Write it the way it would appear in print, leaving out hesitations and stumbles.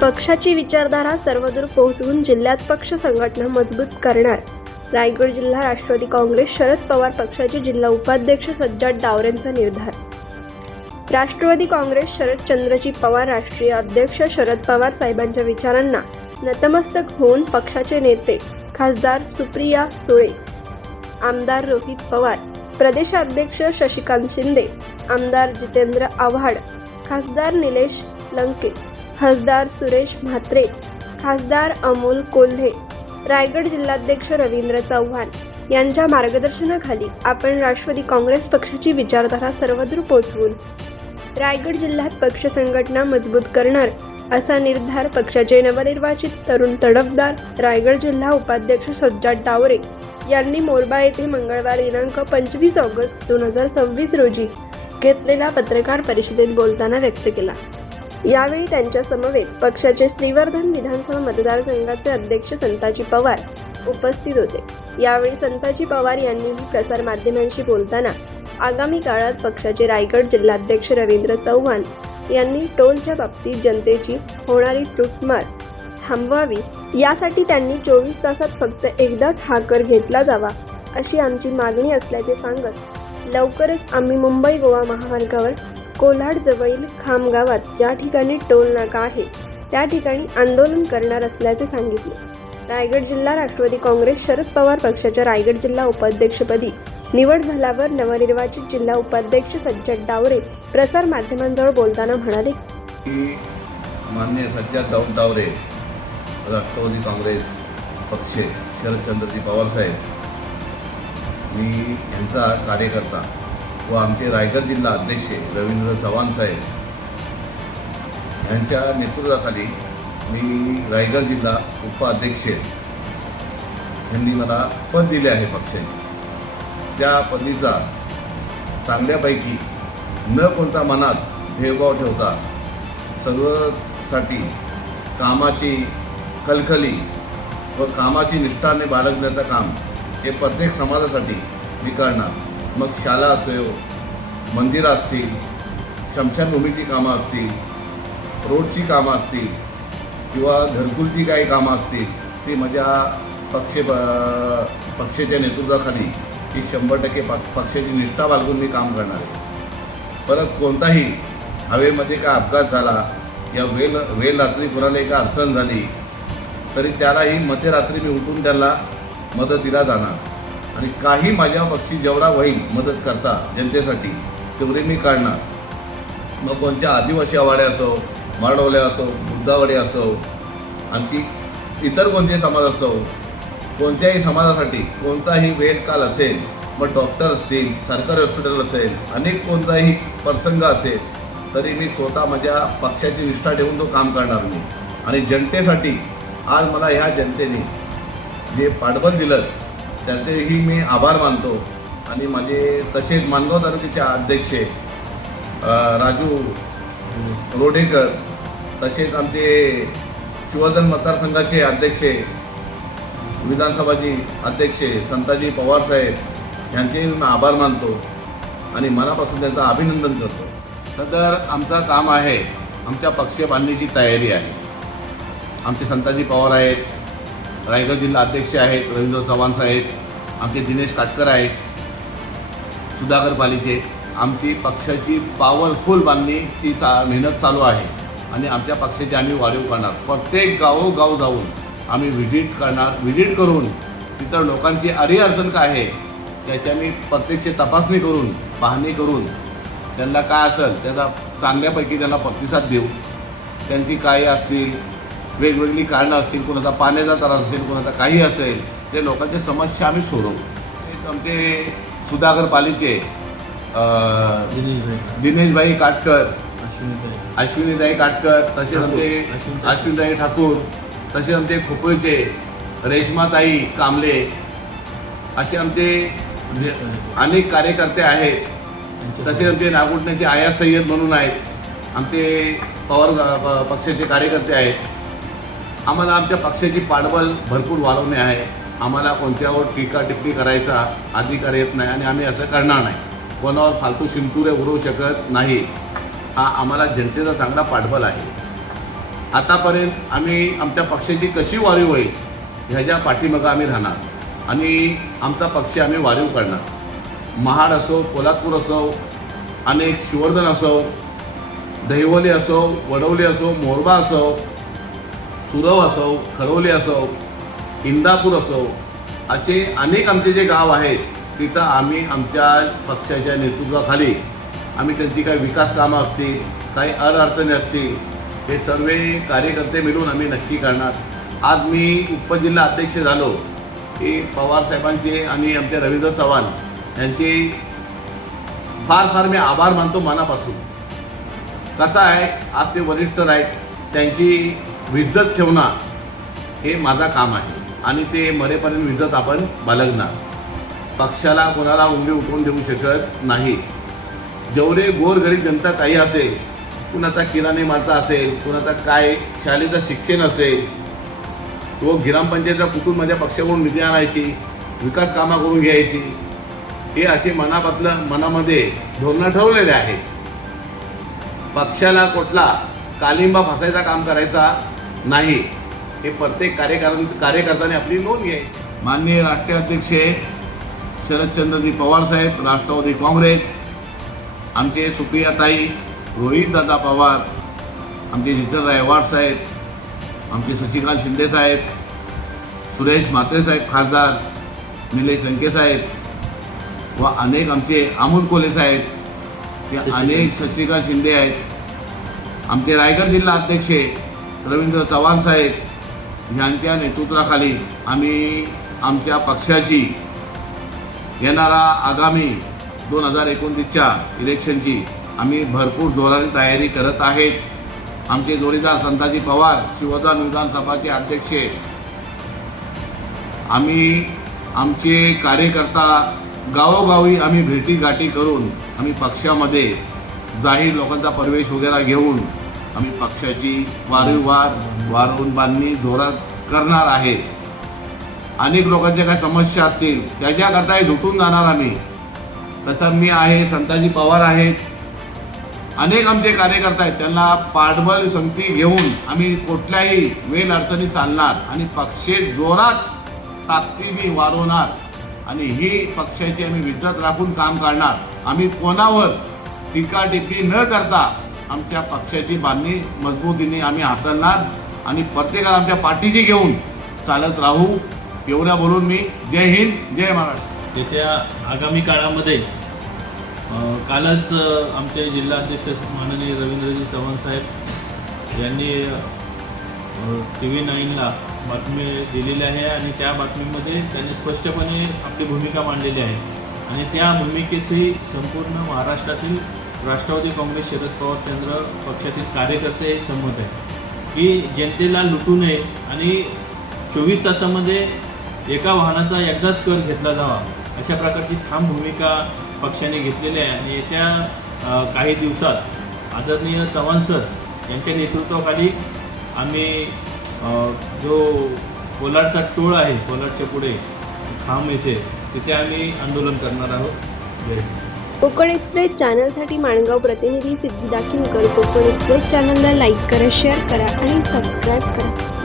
पक्षाची विचारधारा सर्वदूर पोहोचवून जिल्ह्यात पक्ष संघटना मजबूत करणार. रायगड जिल्हा राष्ट्रवादी काँग्रेस शरद पवार पक्षाचे जिल्हा उपाध्यक्ष सज्जाद डावरेंचा निर्धार. राष्ट्रवादी काँग्रेस शरदचंद्रजी पवार राष्ट्रीय अध्यक्ष शरद पवार साहेबांच्या विचारांना नतमस्तक होऊन पक्षाचे नेते खासदार सुप्रिया सुळे, आमदार रोहित पवार, प्रदेशाध्यक्ष शशिकांत शिंदे, आमदार जितेंद्र आव्हाड, खासदार निलेश लंके, खासदार सुरेश म्हात्रे, खासदार अमोल कोल्हे, रायगड जिल्हाध्यक्ष रवींद्र चव्हाण यांच्या मार्गदर्शनाखाली आपण राष्ट्रवादी काँग्रेस पक्षाची विचारधारा सर्वदूर पोहोचवून रायगड जिल्ह्यात पक्ष संघटना मजबूत करणार असा निर्धार पक्षाचे नवनिर्वाचित तरुण तडफदार रायगड जिल्हा उपाध्यक्ष सज्जाद डावरे यांनी मोरबा येथे मंगळवार दिनांक 25 ऑगस्ट 2026 रोजी घेतलेल्या पत्रकार परिषदेत बोलताना व्यक्त केला. यावेळी त्यांच्या समवेत पक्षाचे श्रीवर्धन विधानसभा मतदारसंघाचे अध्यक्ष संताजी पवार उपस्थित होते. यावेळी संताजी पवार यांनीही प्रसारमाध्यमांशी बोलताना आगामी काळात पक्षाचे रायगड जिल्हाध्यक्ष रवींद्र चव्हाण यांनी टोलच्या बाबतीत जनतेची होणारी लूटमार थांबवावी, यासाठी त्यांनी 24 तासात फक्त एकदाच हा कर घेतला जावा अशी आमची मागणी असल्याचे सांगत लवकरच आम्ही मुंबई गोवा महामार्गावर कोल्हाडजवळील खाम गावात ज्या ठिकाणी टोल नाका आहे त्या ठिकाणी आंदोलन करणार असल्याचे सांगितले. रायगड जिल्हा राष्ट्रवादी काँग्रेस शरद पवार पक्षाच्या रायगड जिल्हा उपाध्यक्षपदी निवड झाल्यावर नवनिर्वाचित जिल्हा उपाध्यक्ष सज्जाद डावरे प्रसार माध्यमांजवळ बोलताना म्हणाले की माननीय सज्जाद डावरे राष्ट्रवादी काँग्रेस पक्ष शरदचंद्रजी पवार साहेब, मी यांचा कार्यकर्ता व आमचे रायगड जिल्हा अध्यक्ष रवींद्र चव्हाण साहेब यांच्या नेतृत्वाखाली मी रायगड जिल्हा उपाध्यक्ष यांनी मला पद दिले आहे पक्षाने. त्या पदवीचा चांगल्यापैकी न कोणता मनात भेदभाव ठेवता सर्वसाठी कामाची कलकली व कामाची निष्ठाने बाळगण्याचं काम हे प्रत्येक समाजासाठी मी करणार. मग शाळा असो, मंदिरं असतील, स्मशानभूमीची कामं असतील, रोडची कामं असतील किंवा घरकुलची काही कामं असतील ती माझ्या पक्षाच्या नेतृत्वाखाली ही 100% पक्षाची निष्ठा बाळगून मी काम करणार आहे. परत कोणताही हवेमध्ये काय अपघात झाला या वेळ रात्री कोणाला एक अडचण झाली तरी त्यालाही मध्यरात्री मी उठून त्याला मदतीला जाणार आणि काही माझ्या पक्षी जेवढा होईल मदत करता जनतेसाठी तेवढे मी करणार. मग कोणत्या आदिवासी आवाडे असो, मारडोले असो, बुद्धावाडे असो, आणखी इतर कोणते समाज असो, कोणत्याही समाजासाठी कोणताही वेळ काल असेल, मग डॉक्टर असतील, सरकारी हॉस्पिटल असेल, अनेक कोणताही प्रसंग असेल तरी मी स्वतः माझ्या पक्षाची निष्ठा ठेवून तो काम करणार मी. आणि जनतेसाठी आज मला ह्या जनतेने जे पाठबळ दिलं त्याचेही मी आभार मानतो. आणि माझे तसेच मानगाव तालुक्याचे अध्यक्ष राजू रोडेकर, तसेच आमचे शिवधन मतदारसंघाचे अध्यक्ष विधानसभाचे अध्यक्ष संताजी पवार साहेब यांचे मी आभार मानतो आणि मनापासून त्यांचं अभिनंदन करतो. सदर आमचं काम आहे, आमच्या पक्ष बांधण्याची तयारी आहे. आमचे संताजी पवार आहेत, रायगड जिल्हा अध्यक्ष आहेत रवींद्र चव्हाण साहेब, आमचे दिनेश काटकर आहेत, सुधाकर पालीचे. आमची पक्षाची पॉवरफुल बांधणीची मेहनत चालू आहे आणि आमच्या पक्षाची आम्ही वाढीव करणार. प्रत्येक गावोगाव जाऊन आम्ही व्हिजिट करून तिथं लोकांची अडचण काय आहे त्याची आम्ही प्रत्यक्ष तपासणी करून पाहणी करून त्यांना काय असेल त्याचा चांगल्यापैकी त्यांना प्रतिसाद देऊ. त्यांची काय असतील वेगवेगळी कारणं असतील, कोणाचा पाण्याचा त्रास असेल, कोणाचा काही असेल, ते लोकांच्या समस्या आम्ही सोडवू. आमचे सुधाकर पालीचे दिनेशभाई काटकर, अश्विनीताई काटकर, तसेच आमचे अश्विनीताई ठाकूर, तसेच आमचे खोपोळचे रेश्माताई कांबळे, असे आमचे अनेक कार्यकर्ते आहेत. तसेच आमचे नागोठण्याचे आया सय्यद म्हणून आहेत, आमचे पवार पक्षाचे कार्यकर्ते आहेत. आम्हाला आमच्या पक्षाची पाठबळ भरपूर वाढवणे आहे. आम्हाला कोणत्यावर टीका टिप्पणी करायचा अधिकार येत नाही आणि आम्ही असं करणार नाही. कोणावर फालतू शिंतुरे उडवू शकत नाही. हा आम्हाला जनतेचा चांगला पाठबळ आहे. आतापर्यंत आम्ही आमच्या पक्षाची कशी वारीव होईल ह्याच्या पाठीमागं आम्ही राहणार आणि आमचा पक्ष आम्ही वारीव करणार। महाड असो, पोलादपूर असो, अनेक शिवर्धन असो, दहिवली असो, वडवली असो, मोरबा असो, सुरव असो, खरवली असो, इंदापूर असो, असे अनेक आमचे जे गाव आहेत तिथं आम्ही आमच्या पक्षाच्या नेतृत्वाखाली आम्ही त्यांची काही विकास कामं असतील, काही अडचणी असतील, हे सर्व कार्यकर्ते मिळून आम्ही नक्की करणार। आज मी उपजिल्हा अध्यक्ष झालो की पवार साहेबांचे आणि आमचे रवींद्र चव्हाण यांचे फार मी आभार मानतो मनापासून। कसं आहे, आज ते वरिष्ठ आहेत, त्यांची इज्जत ठेवणं हे माझं काम आहे आणि ते मरेपर्यंत इज्जत आपण बाळगणार। पक्षाला कोणाला उंगली उठवून देऊ शकत नाही। जेवढे गोरगरीब जनता काही असेल, कुणाचा किराणे मालचा असेल, कुणाचा काय शाळेचं शिक्षण असेल, तो ग्रामपंचायतचा कुठून माझ्या पक्षाकडून निधी आणायची, विकास कामं करून घ्यायची, हे असे मनामध्ये धोरणं ठरवलेले आहे। पक्षाला कुठला कालिंबा फसायचा काम करायचा नाही, हे प्रत्येक कार्यकर्त्याने आपली नोंद घ्यायची। माननीय राष्ट्रीय अध्यक्ष शरदचंद्रजी पवार साहेब, राष्ट्रवादी काँग्रेस, आमचे सुप्रियाताई, रोहितदादा पवार, आमचे जितेंद्र आव्हाड साहेब, आमचे शशिकांत शिंदे साहेब, सुरेश म्हात्रे साहेब खासदार, निलेश लंके साहेब व अनेक आमचे अमोल कोल्हे साहेब, हे अनेक शशिकांत शिंदे आहेत, आमचे रायगड जिल्हा अध्यक्ष रवींद्र चव्हाण साहेब यांच्या नेतृत्वाखाली आम्ही आमच्या पक्षाची येणारा आगामी 2029च्या इलेक्शनची आम्ही भरपूर जोराने तयारी करत आहेत। आमचे जोडीदार संताजी पवार, शिवधन विधानसभाचे अध्यक्ष, आम्ही आमचे कार्यकर्ता गावोगावी आम्ही भेटीगाठी करून आम्ही पक्षामध्ये जाहीर लोकांचा प्रवेश वगैरे घेऊन आम्ही पक्षाची वारंवार बांधणी जोरात करणार आहे। अनेक लोकांच्या काही समस्या असतील त्याच्याकरताही झुटून जाणार आम्ही। तसं मी आहे, संताजी पवार आहेत, अनेक आमचे कार्यकर्ते आहेत, त्यांना पाठबळ संगती घेऊन आम्ही कुठल्याही वेळ अडचणी चालणार आणि पक्ष जोरात ताकदीने वाढवणार आणि ही पक्षाची आम्ही इज्जत राखून काम करणार। आम्ही कोणावर टीका टिप्पणी न करता आमच्या पक्षाची बांधणी मजबूतीने आम्ही हाताळणार आणि प्रत्येकाला आमच्या पाठीशी घेऊन चालत राहू। एवढ्या बोलून मी जय हिंद, जय महाराष्ट्र। येत्या आगामी काळामध्ये कालच आमचे जिल्हाध्यक्ष माननीय रवींद्रजी चव्हाण साहेब यांनी TV9ला बातमी दिलेली आहे आणि त्या बातमीमध्ये त्यांनी स्पष्टपणे आपली भूमिका मांडलेली आहे आणि त्या भूमिकेशी संपूर्ण महाराष्ट्रातील राष्ट्रवादी काँग्रेस शरद पवार केंद्र पक्षातील कार्यकर्ते सहमत आहेत की जनतेला लुटू नये आणि 24 तासामध्ये एका वाहनाचा एकदाच कर घेतला जावा, अशा प्रकारची ठाम भूमिका पक्षाने घेतलेली आहे आणि येत्या काही दिवसात आदरणीय चव्हाण सर यांच्या नेतृत्वाखाली आम्ही जो कोलाडचा टोळ आहे, कोलाडच्या पुढे खाम येथे, तिथे आम्ही आंदोलन करणार आहोत। जय हिंद। कोकण एक्सप्रेस चॅनलसाठी माणगाव प्रतिनिधी सिद्धी दाखिलकर। कोकण एक्सप्रेस चॅनलला लाईक करा, शेअर करा आणि सबस्क्राईब करा।